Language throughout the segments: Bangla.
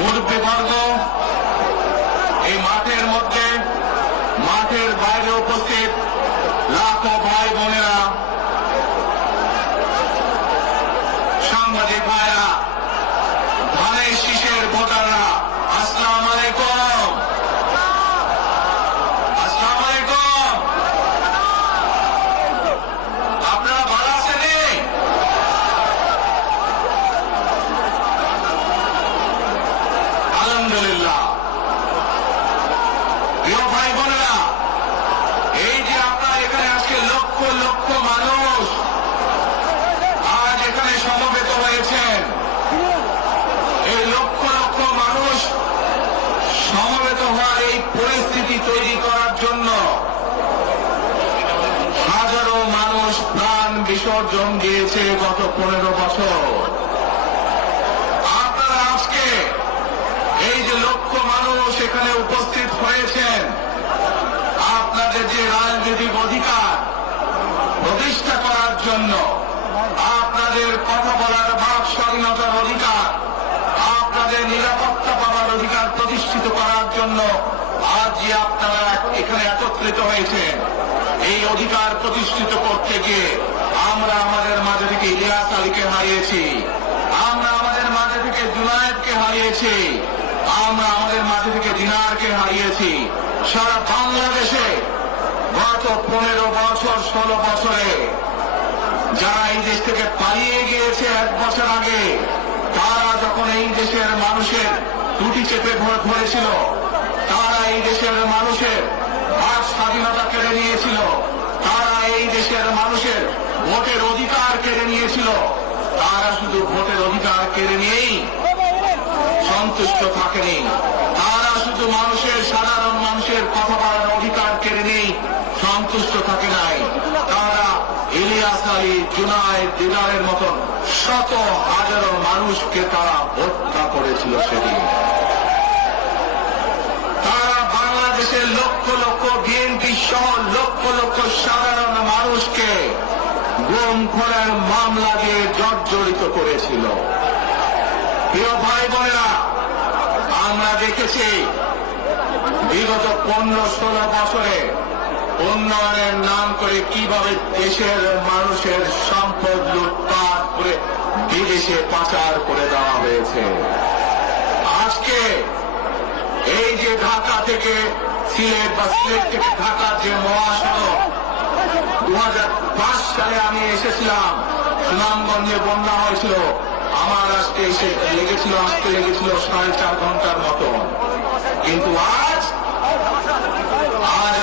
মুরব্বীবর্গ, এই মাঠের মধ্যে, মাঠের বাইরে উপস্থিত লাখো ভাই বোনেরা, সাংবাদিক ভাইরা, ধানের শীষের ভোটাররা, আসসালামু আলাইকুম। আসসালামু আলাইকুম। আপনারা ভালো আছেন? আলহামদুলিল্লাহ। প্রিয় ভাই বোনেরা, এই যে আপনারা এখানে আজকে লক্ষ লক্ষ মানুষ আজ এখানে সমবেত হয়েছেন, এই লক্ষ লক্ষ মানুষ সমবেত হওয়ার এই পরিস্থিতি তৈরি করার জন্য হাজারো মানুষ প্রাণ বিসর্জন দিয়েছে গত 15 বছর। আপনারা আজকে এই যে লক্ষ মানুষ এখানে উপস্থিত হয়েছেন, আপনাদের যে রাজনৈতিক অধিকার প্রতিষ্ঠা করার জন্য, আপনাদের কথা বলার বাক স্বাধীনতার অধিকার, আপনাদের নিরাপত্তা পাওয়ার অধিকার প্রতিষ্ঠিত করার জন্য আজ যে আপনারা এখানে একত্রিত হয়েছেন, এই অধিকার প্রতিষ্ঠিত করতে গিয়ে আমরা আমাদের মাঝে থেকে ইলিয়াস আলীকে হারিয়েছি, আমরা আমাদের মাঝে থেকে জুনায়েদকে হারিয়েছি, আমরা আমাদের মাঝে থেকে দিনারকে হারিয়েছি। সারা বাংলাদেশে গত 15 বছর 16 বছরে যারা এই দেশ থেকে পালিয়ে গিয়েছে 1 বছর আগে, তারা যখন এই দেশের মানুষের টুটি চেপে ধরেছিল, তারা এই দেশের মানুষের বাক স্বাধীনতা কেড়ে নিয়েছিল, তারা এই দেশের মানুষের ভোটের অধিকার কেড়ে নিয়েছিল, তারা শুধু ভোটের অধিকার কেড়ে নিয়েই সন্তুষ্ট থাকেনি, তারা শুধু সাধারণ মানুষের কথা বলার অধিকার কেড়ে নেই সন্তুষ্ট থাকে নাই, তারা ইলিয়াস আলী, জুনায়েদ, দিদারের মতন শত হাজারো মানুষকে তারা হত্যা করেছিল সেদিন। তারা বাংলাদেশের লক্ষ লক্ষ বিএনপি সহ লক্ষ লক্ষ সাধারণ মানুষকে গুম খুনের মামলা দিয়ে জর্জরিত করেছিল। প্রিয় ভাই বোনেরা, আমরা দেখেছি বিগত 15-16 বছরে উন্নয়নের নাম করে কিভাবে দেশের মানুষের সম্পদ লুটপাট করে বিদেশে পাচার করে দেওয়া হয়েছে। আজকে এই যে ঢাকা থেকে সিলেট বা সিলেট থেকে ঢাকার যে মহাসড়ক, 2005 সালে আমি এসেছিলাম, সুনামগঞ্জে বন্যা হয়েছিল, আমার আজকে আসতে লেগেছিল 4.5 ঘন্টার মতো, কিন্তু আজ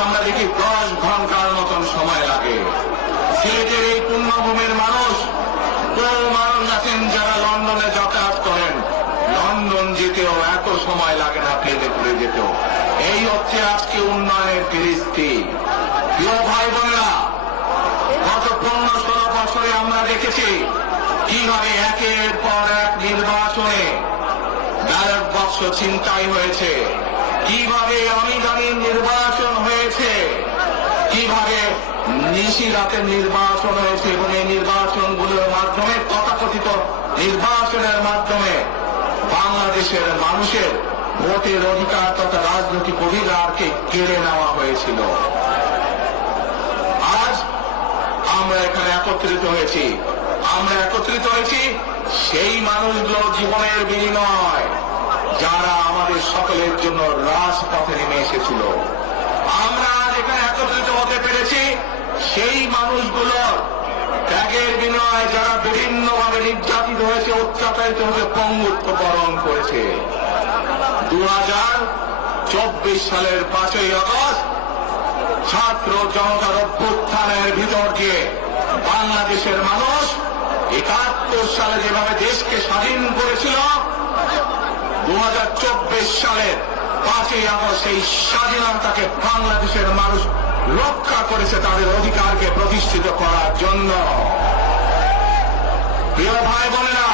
আমরা দেখি 10 ঘন্টার মতন সময় লাগে। সিলেটের এই পুণ্যভূমির মানুষ, বহু মানুষ আছেন যারা লন্ডনে যাতায়াত করেন, লন্ডন যেতেও এত সময় লাগে না প্লেনে করে যেতেও। এই হচ্ছে আজকে উন্নয়নের ফিরিস্তি। প্রিয় ভাই বোনেরা, গত 15-16 বছরে আমরা দেখেছি কিভাবে একের পর এক নির্বাচনে ব্যালট বাক্স ছিনতাই হয়েছে, কিভাবে অনিদানি নির্বাচন হয়েছে, কিভাবে নিশিরাতের নির্বাচন হয়েছে, এবং এই নির্বাচনগুলোর মাধ্যমে, তথাকথিত নির্বাচনের মাধ্যমে বাংলাদেশের মানুষের ভোটের অধিকার তথা রাজনৈতিক অধিকারকে কেড়ে নেওয়া হয়েছিল। আজ আমরা এখানে একত্রিত হয়েছি, সেই মানুষগুলো জীবনের বিনিময় যারা আমাদের সকলের জন্য রাজপথে নেমে এসেছিল। আমরা আজ এখানে একত্রিত হতে পেরেছি সেই মানুষগুলোর ত্যাগের বিনিময়ে যারা বিভিন্নভাবে নির্যাতিত হয়েছে, অত্যাচারিত হয়েছে, পঙ্গুত্ব বরণ করেছে। 2024 সালের 5ই আগস্ট ছাত্র জনতার অভ্যুত্থানের ভিতর দিয়ে বাংলাদেশের মানুষ 71 সালে যেভাবে দেশকে স্বাধীন করেছিল, 2024 সালের 5ই আগস্ট সেই স্বাধীনতাকে বাংলাদেশের মানুষ রক্ষা করেছে তাদের অধিকারকে প্রতিষ্ঠিত করার জন্য। প্রিয় ভাই বোনেরা,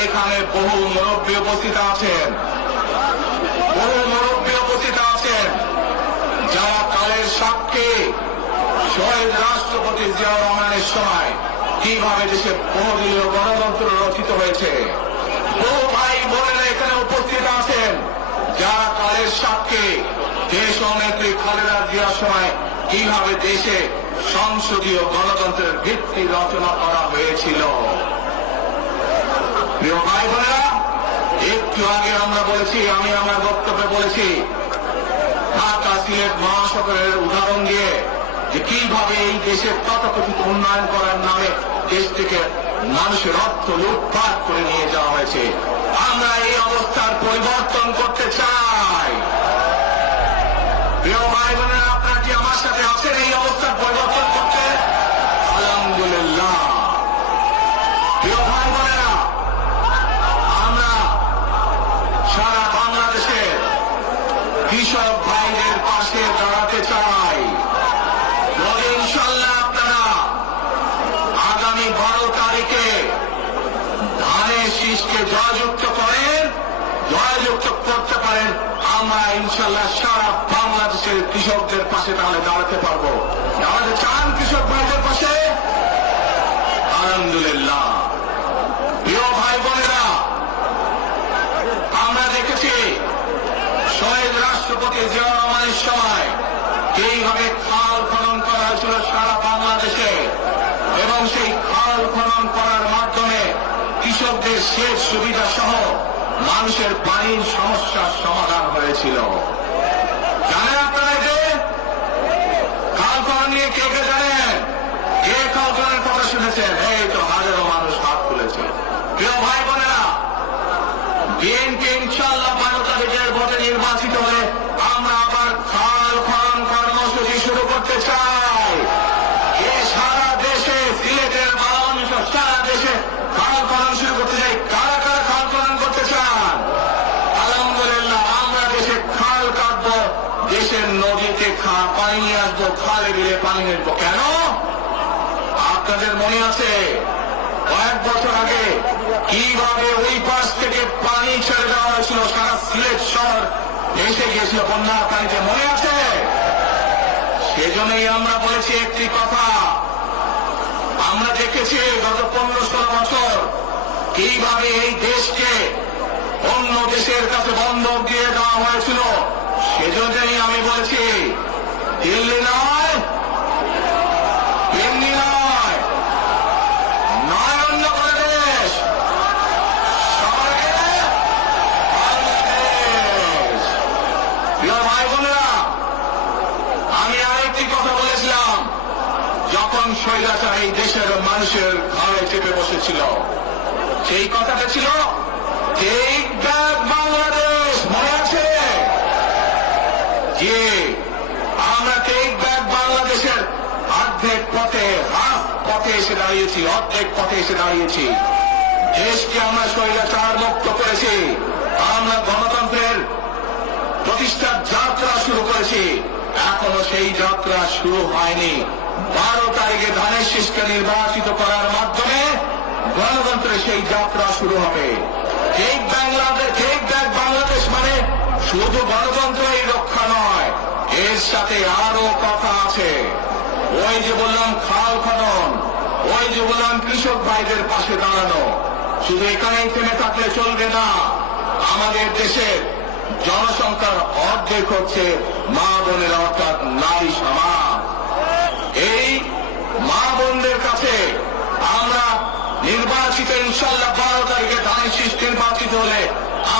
এখানে বহু মুরব্বী উপস্থিত আছেন, যারা কালের সাক্ষী শহীদ রাষ্ট্রপতি জিয়াউর রহমানের সময় কিভাবে দেশে বহুদলীয় গণতন্ত্র রচিত হয়েছে। বহু ভাই বোনেরা এখানে যারা কালের সাক্ষী দেশ নেত্রী খালেদা জিয়ার সময় কিভাবে দেশে সংসদীয় গণতন্ত্রের ভিত্তি রচনা করা হয়েছিল। প্রিয় ভাই বোনেরা, একটু আগে আমরা বলেছি, আমি আমার বক্তব্যে বলেছি, ঢাকা সিলেট মহাসড়কের উদাহরণ দিয়ে যে কিভাবে এই দেশের তথাকথিত উন্নয়ন করার নামে দেশ থেকে মানুষের অর্থ লুটপাট করে নিয়ে যাওয়া হয়েছে। আমরা এই অবস্থার পরিবর্তন করতে চাই। প্রিয় ভাই বোনেরা, আপনারা কি আমার সাথে আছেন এই অবস্থার পরিবর্তন করতে? আলহামদুলিল্লাহ। প্রিয় ভাই বোনেরা, আমরা সারা বাংলাদেশের কৃষক ভাইদের পাশে দাঁড়াতে চাই। ইনশাল্লাহ আপনারা আগামী 12 তারিখে ধানের শীষকে জয়যুক্ত করেন, জয়যুক্ত করতে পারেন, আমরা ইনশাল্লাহ সারা বাংলাদেশের কৃষকদের পাশে তাহলে দাঁড়াতে পারবো। আমাদের চান কৃষক ভাইদের পাশে? আলহামদুলিল্লাহ। প্রিয় ভাই বোনেরা, আমরা দেখেছি শহীদ রাষ্ট্রপতি জিয়া রহমানের সময় এইভাবে খাল খনন করা হয়েছিল সারা বাংলাদেশে, এবং সেই খাল খনন করার মাধ্যমে কৃষকদের সেচ সুবিধা সহ মানুষের পানির সমস্যার সমাধান হয়েছিল। জানেন আপনারা যে খাল খনন নিয়ে কে কে জানেন? কে খাল খননের কথা শুনেছেন? এই তো হাজারো মানুষ হাত তুলেছে। প্রিয় ভাই বোনেরা, বিএনপি ইনশাল্লাহ 12 তারিখের ভোটে নির্বাচিত হলে আমরা আবার খাল খনন কর্মসূচি শুরু করতে চাই। সারা দেশে, সিলেটের মানুষ সারা দেশে খাল খনন শুরু করতে চাই। কারা কারা খাল খনন করতে চান? আলহামদুলিল্লাহ। আমরা দেশে খাল কাটবো, দেশের নদীতে পানি নিয়ে আসবো, খালে দিলে পানি নেবো। কেন? আপনাদের মনে আছে কয়েক বছর আগে কিভাবে ওই পাশ থেকে পানি ছেড়ে দেওয়া হয়েছিল, সারা সিলেট শহর ভেসে গিয়েছিল বন্যার পানিতে, মনে আছে? সেজন্যই আমরা বলেছি একটি কথা, আমরা দেখেছি গত 15-16 বছর কিভাবে এই দেশকে অন্য দেশের কাছে বন্ধক দিয়ে দেওয়া হয়েছিল। সেজন্যই আমি বলেছি, দিল্লি নয়, দিল্লি নয়, নয় অন্য কোনো দেশ, বাংলাদেশ। প্রিয় ভাই বোনেরা, আমি আরেকটি কথা বলেছিলাম, যখন স্বৈরাচার এই দেশের মানুষের ঘরে চেপে বসেছিল, সেই কথাটা ছিল টেক ব্যাক বাংলাদেশ। মনে আছে? যে আমরা টেক ব্যাক বাংলাদেশের অর্ধেক পথে, হাফ পথে এসে দাঁড়িয়েছি, অর্ধেক পথে এসে দাঁড়িয়েছি। দেশকে আমরা স্বৈরাচার মুক্ত করেছি, আমরা গণতন্ত্রের প্রতিষ্ঠার যাত্রা শুরু করেছি। এখনো সেই যাত্রা শুরু হয়নি। 12 তারিখে ধানের শীষকে নির্বাচিত করার মাধ্যমে গণতন্ত্রের সেই যাত্রা শুরু হবে। টেক ব্যাক বাংলাদেশ মানে শুধু গণতন্ত্রের রক্ষা নয়, এর সাথে আরো কথা আছে। ওই যে বললাম খাল খনন, ওই যে বললাম কৃষক ভাইদের পাশে দাঁড়ানো, শুধু এখানেই থেমে থাকলে চলবে না। আমাদের দেশের জনসংখ্যার অর্ধেক হচ্ছে মা বোনেরা, অর্থাৎ নারী সমাজ। এই মা বোনদের কাছে আমরা নির্বাচিত ইনশাল্লাহ 12 তারিখে ধানের শীষ নির্বাচিত হলে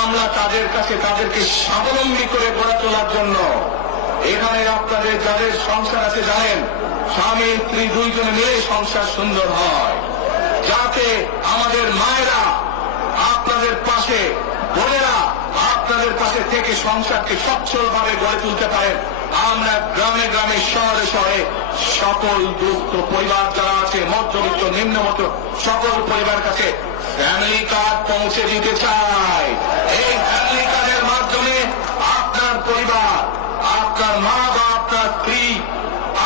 আমরা তাদের কাছে তাদেরকে স্বাবলম্বী করে গড়ে তোলার জন্য, এখানে আপনাদের যাদের সংসার আছে জানেন, স্বামী স্ত্রী দুইজনে মিলে সংসার সুন্দর হয়, যাতে আমাদের মায়েরা আপনাদের পাশে, বোনেরা আপনাদের পাশে থেকে সংসারকে সচ্ছলভাবে গড়ে তুলতে পারেন। আমরা গ্রামে গ্রামে, শহরে শহরে সকল দুস্থ পরিবার যারা আছে, মধ্যবিত্ত নিম্নমধ্য সকল পরিবার কাছে ফ্যামিলি কার্ড পৌঁছে দিতে চাই। এই ফ্যামিলি কার্ডের মাধ্যমে আপনার পরিবার, আপনার মা বা আপনার স্ত্রী,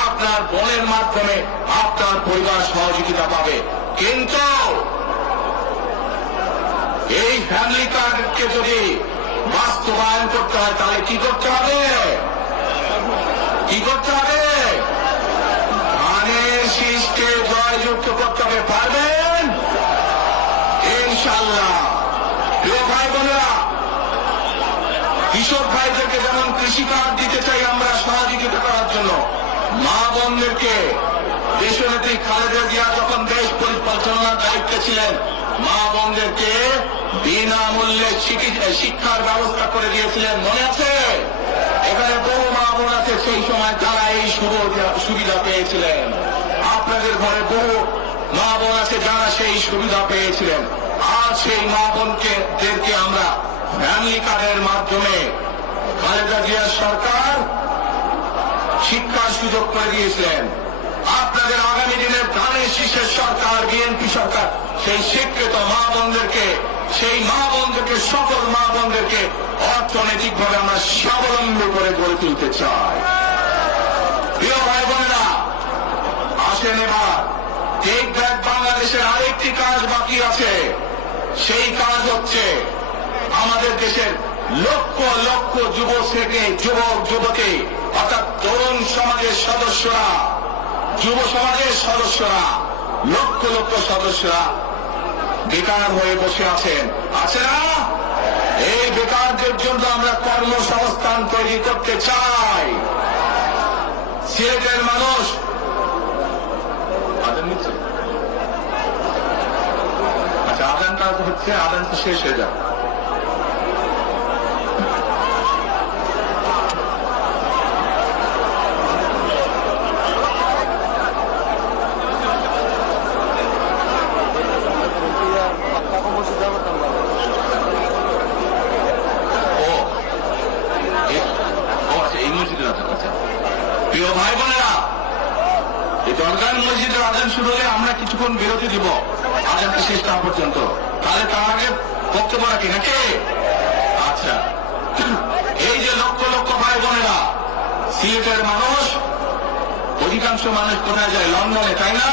আপনার বোনের মাধ্যমে আপনার পরিবার সহযোগিতা পাবে। কিন্তু এই ফ্যামিলি কার্ডকে যদি বাস্তবায়ন করতে হয় তাহলে কি করতে হবে? কি করতে হবে? ধানের শীষকে জয়যুক্ত করতে হবে। পারবেন ইনশাল্লাহ? প্রিয় ভাই বোনেরা, কৃষক ভাইদেরকে যেমন কৃষি কার্ড দিতে চাই আমরা সহযোগিতা করার জন্য, মা বোনদেরকে দেশনেত্রী খালেদা জিয়া যখন দেশ পরিচালনার দায়িত্বে ছিলেন মা বোনদেরকে বিনামূল্যে শিক্ষার ব্যবস্থা করে দিয়েছিলেন, মনে আছে? এখানে বহু মা বোন আছে সেই সময় যারা এই সুবিধা পেয়েছিলেন। আপনাদের ঘরে বহু মা বোন আছে যারা সেই সুবিধা পেয়েছিলেন। আর সেই মা বোনদেরকে আমরা ফ্যামিলি কার্ডের মাধ্যমে খালেদা জিয়ার সরকার শিক্ষার সুযোগ করে দিয়েছিলেন। আপনাদের আগামী দিনের ধানের শীষের সরকার, বিএনপি সরকার সেই শিক্ষিত মা বোনদেরকে, সেই মা বোনদেরকে, সকল মা বোনদেরকে অর্থনৈতিকভাবে আমরা স্বাবলম্বী করে গড়ে তুলতে চাই। প্রিয় ভাই বোনেরা, আসেন এবার টেক ব্যাক বাংলাদেশের আরেকটি কাজ বাকি আছে। সেই কাজ হচ্ছে আমাদের দেশের লক্ষ লক্ষ যুবক যুবতী অর্থাৎ তরুণ সমাজের সদস্যরা, যুব সমাজের সদস্যরা, লক্ষ লক্ষ সদস্যরা বেকার হয়ে বসে আছেন, আছে না? এই বেকারদের জন্য আমরা কর্মসংস্থান তৈরি করতে চাই। সিলেটের মানুষ আচ্ছা, আদানটা হচ্ছে, আদান তো শেষ হয়ে যাবে। প্রিয় ভাই বোনেরা, এই দরগার মসজিদের আজান শুরু হলে আমরা কিছুক্ষণ বিরতি দিব আজানটা শেষ হওয়া পর্যন্ত। তাহলে তার আগে বক্তব্য রাখি নাকি? আচ্ছা, এই যে লক্ষ লক্ষ ভাই বোনেরা, সিলেটের মানুষ, অধিকাংশ মানুষ কোথায় যায়? লন্ডনে, তাই না?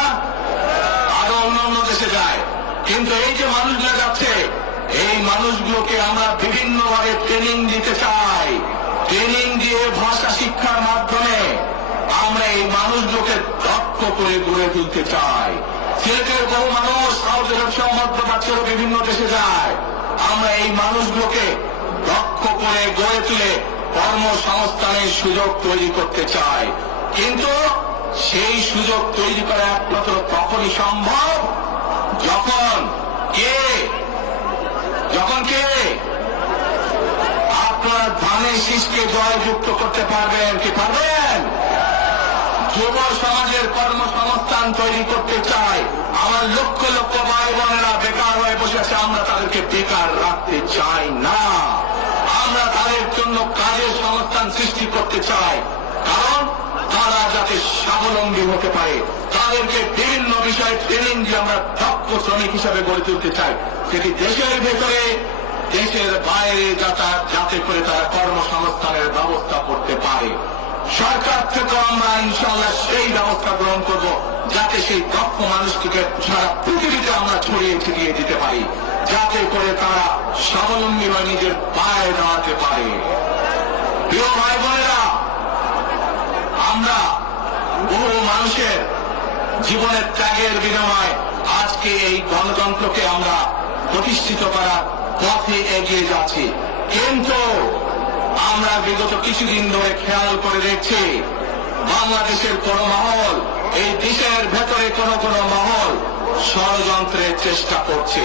আরো অন্যান্য দেশে যায়। কিন্তু এই যে মানুষগুলো যাচ্ছে, এই মানুষগুলোকে আমরা বিভিন্নভাবে ট্রেনিং দিতে চাই। ট্রেনিং দিয়ে ভাষা শিক্ষার মাধ্যমে আমরা এই মানুষগুলোকে দক্ষ করে গড়ে তুলতে চাই। সিলেটের বহু মানুষ সৌদি আরব সহ মধ্যপ্রাচ্যের বিভিন্ন দেশে যায়। আমরা এই মানুষগুলোকে দক্ষ করে গড়ে তুলে কর্মসংস্থানের সুযোগ তৈরি করতে চাই। কিন্তু সেই সুযোগ তৈরি করা একমাত্র তখনই সম্ভব যখন কে আপনার ধানের শীষকে জয়যুক্ত করতে পারবেন। কি পারবেন? যুব সমাজের কর্মসংস্থান তৈরি করতে চাই। আমার লক্ষ লক্ষ ভাই বোনেরা বেকার হয়ে বসে আছে, আমরা তাদেরকে বেকার রাখতে চাই না। আমরা তাদের জন্য কাজের সংস্থান সৃষ্টি করতে চাই, কারণ তারা যাতে স্বাবলম্বী হতে পারে। তাদেরকে বিভিন্ন বিষয়ে ট্রেনিং দিয়ে আমরা দক্ষ শ্রমিক হিসাবে গড়ে তুলতে চাই, সেটি দেশের ভেতরে, দেশের বাইরে যাতে করে তারা কর্মসংস্থানের ব্যবস্থা করতে পারে। সরকার থেকে আমরা ইনশাআল্লাহ সেই ব্যবস্থা গ্রহণ করব, যাতে সেই দক্ষ মানুষটিকে সারা পৃথিবীতে আমরা ছড়িয়ে ছিটিয়ে দিতে পারি, যাতে করে তারা স্বাবলম্বী হয়ে নিজের পায়ে দাঁড়াতে পারে। প্রিয় ভাই বোনেরা, আমরা বহু মানুষের জীবনের ত্যাগের বিনিময়ে আজকে এই গণতন্ত্রকে আমরা প্রতিষ্ঠিত করার পথে এগিয়ে যাচ্ছি। কিন্তু আমরা বিগত কিছুদিন ধরে খেয়াল করে দেখছি, বাংলাদেশের কোন মহল, এই দেশের ভেতরে কোন কোন মহল ষড়যন্ত্রের চেষ্টা করছে।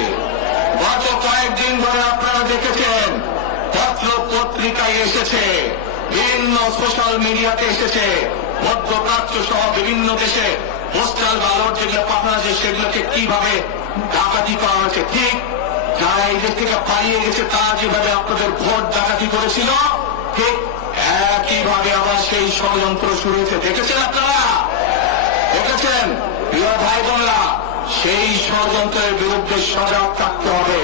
গত কয়েকদিন ধরে আপনারা দেখেছেন, পত্র পত্রিকায় এসেছে, বিভিন্ন সোশ্যাল মিডিয়াতে এসেছে, মধ্যপ্রাচ্য সহ বিভিন্ন দেশে পোস্টাল ব্যালট যেগুলো পাঠানো আছে সেগুলোকে কিভাবে ডাকাতি করা হয়েছে। ঠিক যারা এই দেশ থেকে পালিয়ে গেছে তারা যেভাবে আপনাদের ভোট ডাকাতি করেছিল, ঠিক একইভাবে আবার সেই ষড়যন্ত্র শুরু হয়েছে। দেখেছেন আপনারা? দেখেছেন? প্রিয় ভাই বোনরা, সেই ষড়যন্ত্রের বিরুদ্ধে সজাগ থাকতে হবে।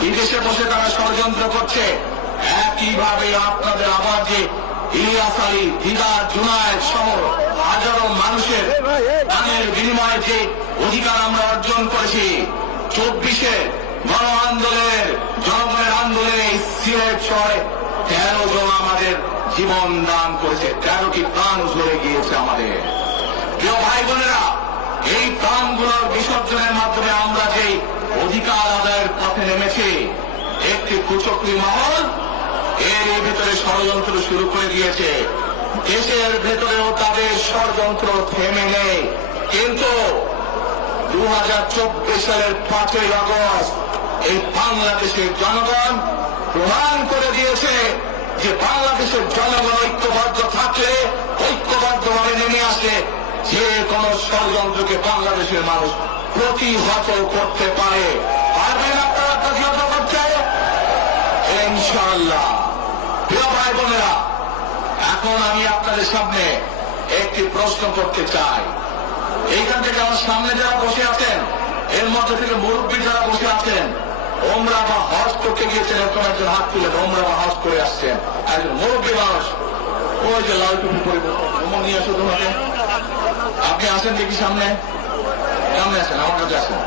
বিদেশে বসে তারা ষড়যন্ত্র করছে, একইভাবে আপনাদের আবার যে ইলিয়াস আলী, দিদার, জুনায়েদ সহ হাজারো মানুষের প্রাণের বিনিময়ে যে অধিকার আমরা অর্জন করেছি, 24-এ গণ আন্দোলনের, জনগণের আন্দোলনে সিলেট শহরে 13 জন আমাদের জীবন দান করেছে, 13টি প্রাণ ঝরে গিয়েছে আমাদের। প্রিয় ভাই বোনেরা, এই প্রাণগুলোর বিসর্জনের মাধ্যমে আমরা যে অধিকার আদায়ের পথে নেমেছি, একটি কুচক্রী মহল এর ভিতরে ষড়যন্ত্র শুরু করে দিয়েছে। দেশের ভেতরেও তাদের ষড়যন্ত্র থেমে নেই। কিন্তু 2024 সালের 5ই আগস্ট এই বাংলাদেশের জনগণ প্রমাণ করে দিয়েছে যে বাংলাদেশের জনগণ ঐক্যবদ্ধ থাকলে, ঐক্যবদ্ধভাবে নেমে আসে, যে কোন ষড়যন্ত্রকে বাংলাদেশের মানুষ প্রতিহত করতে পারে। পারবেন আপনারা প্রতিহত করতে? ইনশাআল্লাহ। প্রিয় ভাই বোনেরা, এখন আমি আপনাদের সামনে একটি প্রশ্ন করতে চাই। এইখান থেকে আমার সামনে যারা বসে আছেন, এর মধ্যে থেকে মুরব্বী যারা বসে আছেন, ওমরা বা হজ করতে গিয়েছেন, এরকম একজন হাত তুলেন, ওমরা বা হজ করে আসছেন, একজন মুরব্বী মানুষ, ওই যে লাল টুপি পরে নিয়ে আসো তোমাকে। আপনি আসেন দেখি সামনে, সামনে আসেন, আমার কাছে আসেন।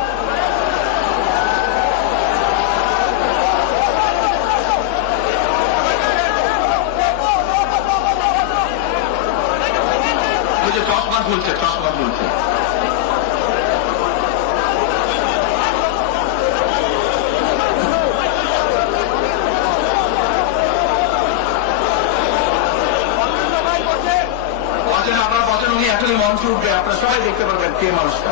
চশমা খুলছে, চশমা খুলছে। আপনারা বসেন, উনি এখনই মঞ্চে উঠবে, আপনারা সবাই দেখতে পারবেন কে মানুষটা।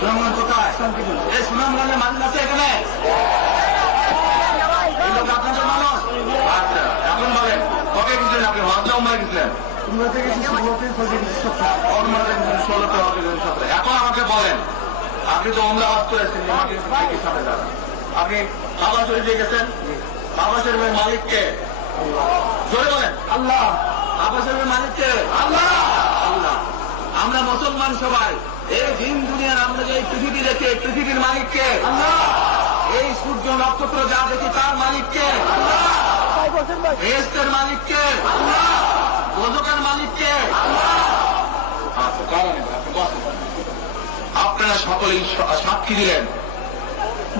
সুনামগঞ্জ কোথায়? এই সুনামগঞ্জের মানুষ আছে এখানে? আপনাদের মানুষ? আচ্ছা, এখন বলেন কবে গেছিলেন আপনি? হজে উমরায় গেছিলেন? এখন আমাকে বলেন, আপনি তো উমরা হজ করেছেন, আপনি কাবা শরীফে গেছেন, কাবা শরীফের মালিককে জোরে বলেন আল্লাহ। কাবা শরীফের মালিককে আল্লাহ। আল্লাহ। আমরা মুসলমান সবাই এই দিন দুনিয়ার, আমরা যে পৃথিবী দেখে, পৃথিবীর মালিককে আল্লাহ। এই সূর্য নক্ষত্র যা দেখি তার মালিককে আল্লাহ। বেহেশতের মালিককে আল্লাহ। দোজখের মালিককে আল্লাহ। আপনারা সকলেই সাক্ষী দিলেন,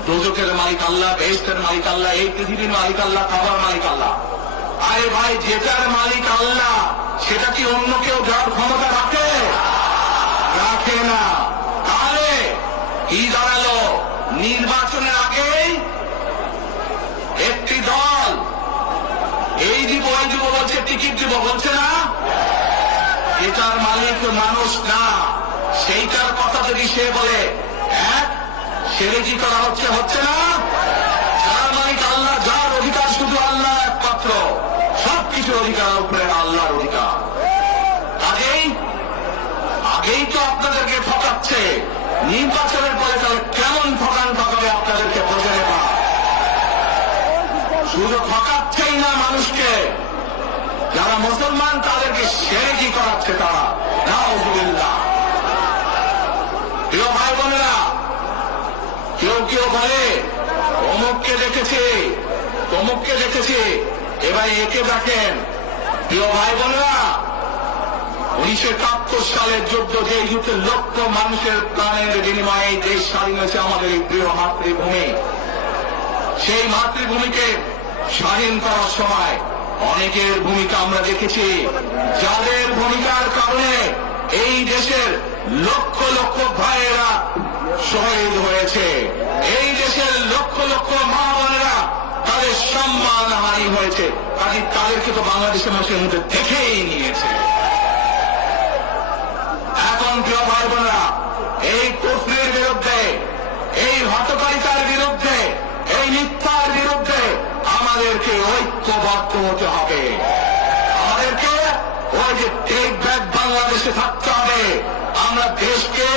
দোজখের মালিক আল্লাহ, বেহেশতের মালিক আল্লাহ, এই পৃথিবীর মালিক আল্লাহ, কাবার মালিক আল্লাহ। আরে ভাই, যেটার মালিক আল্লাহ সেটা কি অন্য কেউ যাওয়ার ক্ষমতা রাখে? রাখে না। তাহলে কি দাঁড়ালো? নির্বাচনের আগেই একটি দল এই দিব ওই দিব বলছে, টিকিট দিব বলছে না? এটার মালিক মানুষ না। সেইটার কথা যদি সে বলে, সেরে কি করা হচ্ছে? হচ্ছে না। যার মালিক আল্লাহ, যার অধিকার শুধু আল্লাহ একমাত্র, সবকিছুর অধিকার উপরে আল্লাহর অধিকার। আগেই তো আপনাদেরকে ঠকাচ্ছে, নির্বাচনের পরে তাহলে কেমন ঠকাবে আপনাদেরকে বোঝে নেওয়া। শুধু ঠকাচ্ছেই না মানুষকে, যারা মুসলমান তাদেরকে শিরকি করাচ্ছে তারা। নাউযুবিল্লাহ। প্রিয় ভাই বোনেরা, কেউ কেউ বলে অমুককে দেখেছে, তমুককে দেখেছে, এবার একে দেখেন। প্রিয় ভাই বোনেরা, 1971 সালের যুদ্ধ, যে যুদ্ধে লক্ষ মানুষের প্রাণের বিনিময়ে দেশ স্বাধীন হয়েছে, আমাদের এই প্রিয় মাতৃভূমি। সেই মাতৃভূমিকে স্বাধীন করার সময় অনেকের ভূমিকা আমরা দেখেছি, যাদের ভূমিকার কারণে এই দেশের লক্ষ লক্ষ ভাইয়েরা শহীদ হয়েছে। এই দেশের লক্ষ লক্ষ মা বোনেরা তাদের সম্মানহানি হয়েছে। কাজে তাদেরকে তো বাংলাদেশের মানুষের মধ্যে দেখেই নিয়েছে। এখন প্রিয় ভাই বোনেরা, এই কুফরির বিরুদ্ধে, এই হঠকারিতার বিরুদ্ধে, এই মিথ্যার বিরুদ্ধে আমাদেরকে ঐক্যবদ্ধ হতে হবে। আমাদেরকে ওই যে টেক ব্যাক বাংলাদেশে থাকতে হবে। আমরা দেশকে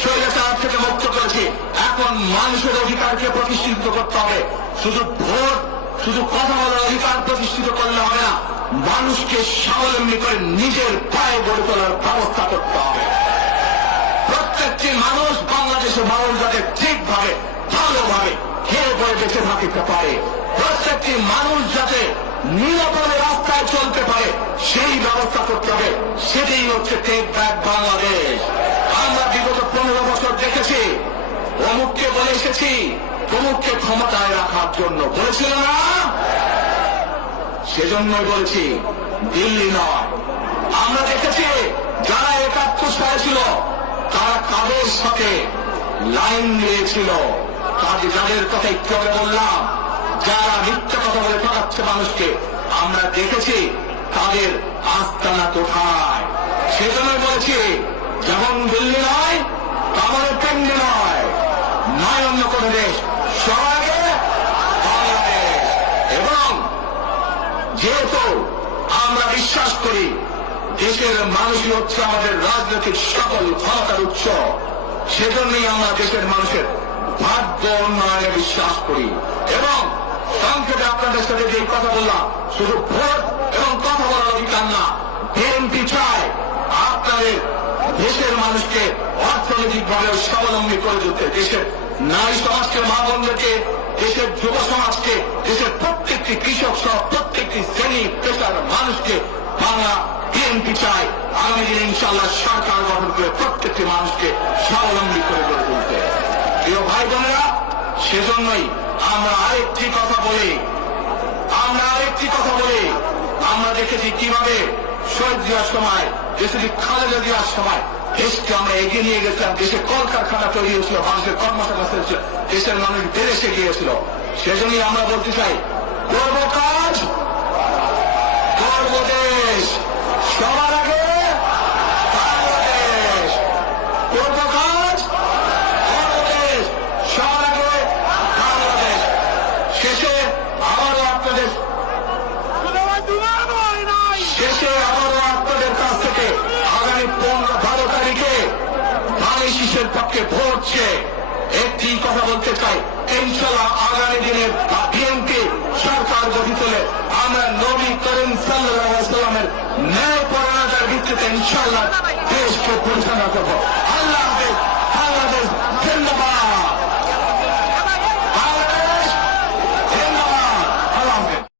স্বৈরাচার থেকে মুক্ত করেছি, এখন মানুষের অধিকারকে প্রতিষ্ঠিত করতে হবে। শুধু ভোট, শুধু কথা বলার অধিকার প্রতিষ্ঠিত করলে হবে না, মানুষকে স্বাবলম্বী করে নিজের পায়ে গড়ে তোলার ব্যবস্থা করতে হবে। প্রত্যেকটি মানুষ, বাংলাদেশের মানুষ যাতে ঠিকভাবে, ভালোভাবে খেয়ে পরে বেঁচে থাকতে পারে, প্রত্যেকটি মানুষ যাতে নিরাপদে রাস্তা রাস্তায় চলতে পারে সেই ব্যবস্থা করতে হবে। সেটাই হচ্ছে টেক ব্যাক বাংলাদেশ। আমরা বিগত 15 বছর দেখেছি, অমুককে বলে এসেছি তমুককে ক্ষমতায় রাখার জন্য, বলেছিল না? সেজন্যই বলেছি দিল্লি নয়। আমরা দেখেছি যারা 71 সালে ছিল তারা কাদের সাথে লাইন দিয়েছিল, যাদের কথা একটু আগে বললাম, যারা মিথ্যা কথা বলে ঠকাচ্ছে মানুষকে, আমরা দেখেছি তাদের আস্তানা কোথায়। সেজন্যই বলেছি যেমন দিল্লি নয় তেমন কেন্দ্রে নয়, নয় অন্য কোন দেশ, সবার আগে বাংলাদেশ। এবং যেহেতু আমরা বিশ্বাস করি দেশের মানুষই হচ্ছে আমাদের রাজনৈতিক সকল ক্ষমতার উৎস, সেজন্যই আমরা দেশের মানুষের ভাগ্য উন্নয়নে বিশ্বাস করি। এবং সংক্ষেপে আপনাদের সাথে যে কথা বললাম, শুধু ভোট এবং কথা বলার অধিকার না, বিএনপি চায় আপনাদের দেশের মানুষকে অর্থনৈতিকভাবে স্বাবলম্বী করে তুলতে, দেশের নারী সমাজকে, মা বোনদেরকে, দেশের যুব সমাজকে, দেশের প্রত্যেকটি কৃষক সহ প্রত্যেকটি শ্রেণী পেশার মানুষকে বাংলা বিএনপি চায় আগামী দিনে ইনশাআল্লাহ সরকার গঠন করে প্রত্যেকটি মানুষকে স্বাবলম্বী করে গড়ে তুলতে। প্রিয় ভাই বোনেরা, সেজন্যই আমরা আরেকটি কথা বলি, আমরা দেখেছি কিভাবে শহীদ জিয়ার সময়, দেশে খালেদা জিয়ার সময় দেশকে আমরা এগিয়ে নিয়ে গেছিলাম। দেশে কলকারখানা তৈরি হয়েছিল, মানুষের কর্মসংস্থান হয়েছিল, দেশের মানুষ বিদেশে গিয়েছিল। সেজন্যই আমরা বলতে চাই, করব কাজ, করব দেশ, সবার আগে বাংলাদেশ। করব কাজ, করব দেশ, সবার আগে বাংলাদেশ। শেষে আবারও আপনাদের কাছ থেকে আগামী 12 তারিখে বাংলাদেশের পক্ষে ভোট চেয়ে একটি কথা বলতে চাই, ইনশাআল্লাহ আগামী দিনে বিএনপি সরকার গঠিত হলে আমরা নবী করিম সাল্লাল্লাহু আলাইহি ওয়াসাল্লামের ন্যায় পরায়ণতার ভিত্তিতে ইনশাআল্লাহ দেশকে পরিচালনা করব।